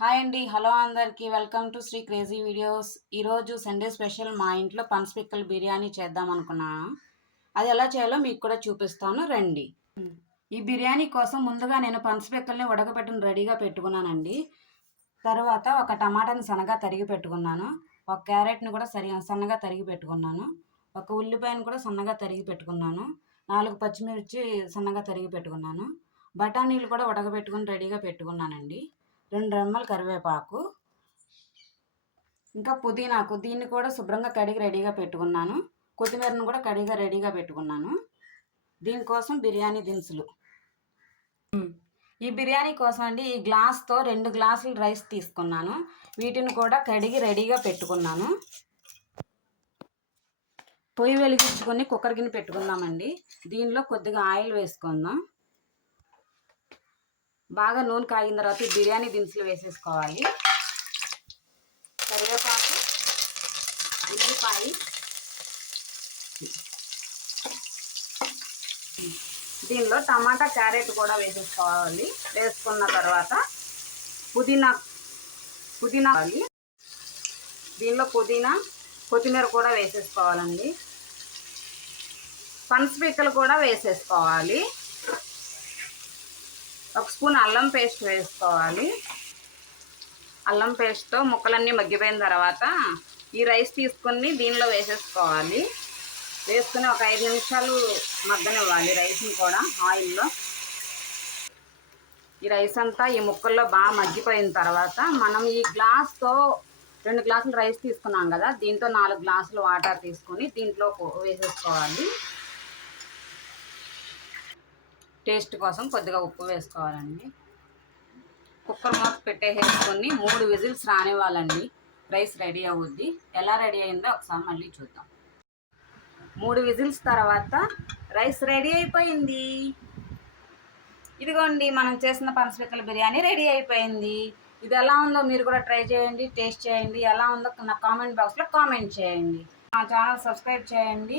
Hi అండి. Hello అందరికీ. Welcome to Sri crazy videos. ఈరోజు సండే స్పెషల్ మా ఇంట్లో పనసపిక్కల బిర్యానీ చేద్దాం అనుకున్నాను అది ఎలా చేయాలో మీకు కూడా చూపిస్తాను. రండి. ఈ బిర్యానీ కోసం ముందుగా నేను పనసపిక్కల్ని ఉడకబెట్టిన రెడీగా పెట్టుకున్నానండి. తర్వాత ఒక టమాటాని సన్నగా తరిగి పెట్టుకున్నాను. ఒక క్యారెట్ని కూడా సరి సన్నగా తరిగి పెట్టుకున్నాను. ఒక ఉల్లిపాయను కూడా సన్నగా తరిగి పెట్టుకున్నాను. నాలుగు పచ్చిమిర్చి సన్నగా తరిగి పెట్టుకున్నాను. బఠానీలు కూడా ఉడకబెట్టుకుని రెడీగా పెట్టుకున్నానండి. రెండు రెమ్మలు కరివేపాకు. ఇంకా పుదీనాకు దీన్ని కూడా శుభ్రంగా కడిగి రెడీగా పెట్టుకున్నాను. కొత్తిమీరను కూడా కడిగా రెడీగా పెట్టుకున్నాను. దీనికోసం బిర్యానీ దినుసులు. ఈ బిర్యానీ కోసం అండి ఈ గ్లాస్తో రెండు గ్లాసులు రైస్ తీసుకున్నాను. వీటిని కూడా కడిగి రెడీగా పెట్టుకున్నాను. పొయ్యి వెలిగించుకొని కుక్కర్ గిన్నె పెట్టుకుందామండి. దీనిలో కొద్దిగా ఆయిల్ వేసుకుందాం. బాగా నూనె కాగిన తర్వాత బిర్యానీ దినుసులు వేసేసుకోవాలి. కరివేపాకు ఉల్లిపాయ. దీనిలో టమాటా క్యారెట్ కూడా వేసేసుకోవాలి. వేసుకున్న తర్వాత పుదీనా పుదీనా దీనిలో పుదీనా కొత్తిమీర కూడా వేసేసుకోవాలండి. పనసపిక్కలు కూడా వేసేసుకోవాలి. ఒక స్పూన్ అల్లం పేస్ట్ వేసుకోవాలి. అల్లం పేస్ట్తో ముక్కలన్నీ మగ్గిపోయిన తర్వాత ఈ రైస్ తీసుకుని దీనిలో వేసేసుకోవాలి. వేసుకుని ఒక ఐదు నిమిషాలు మగ్గనివ్వాలి రైస్ని కూడా ఆయిల్లో. ఈ రైస్ అంతా ఈ ముక్కల్లో బాగా మగ్గిపోయిన తర్వాత మనం ఈ గ్లాస్తో రెండు గ్లాసులు రైస్ తీసుకున్నాం కదా దీంతో నాలుగు గ్లాసులు వాటర్ తీసుకొని దీంట్లో వేసేసుకోవాలి. టేస్ట్ కోసం కొద్దిగా ఉప్పు వేసుకోవాలండి. కుక్కర్ మూత పెట్టేసుకొని మూడు విజిల్స్ రానివ్వాలండి. రైస్ రెడీ అవుద్ది. ఎలా రెడీ అయిందో ఒకసారి మళ్ళీ చూద్దాం. మూడు విజిల్స్ తర్వాత రైస్ రెడీ అయిపోయింది. ఇదిగోండి మనం చేసిన పనసపిక్కల బిర్యానీ రెడీ అయిపోయింది. ఇది ఎలా ఉందో మీరు కూడా ట్రై చేయండి టేస్ట్ చేయండి. ఎలా ఉందో నా కామెంట్ బాక్స్లో కామెంట్ చేయండి. మా ఛానల్ సబ్స్క్రైబ్ చేయండి.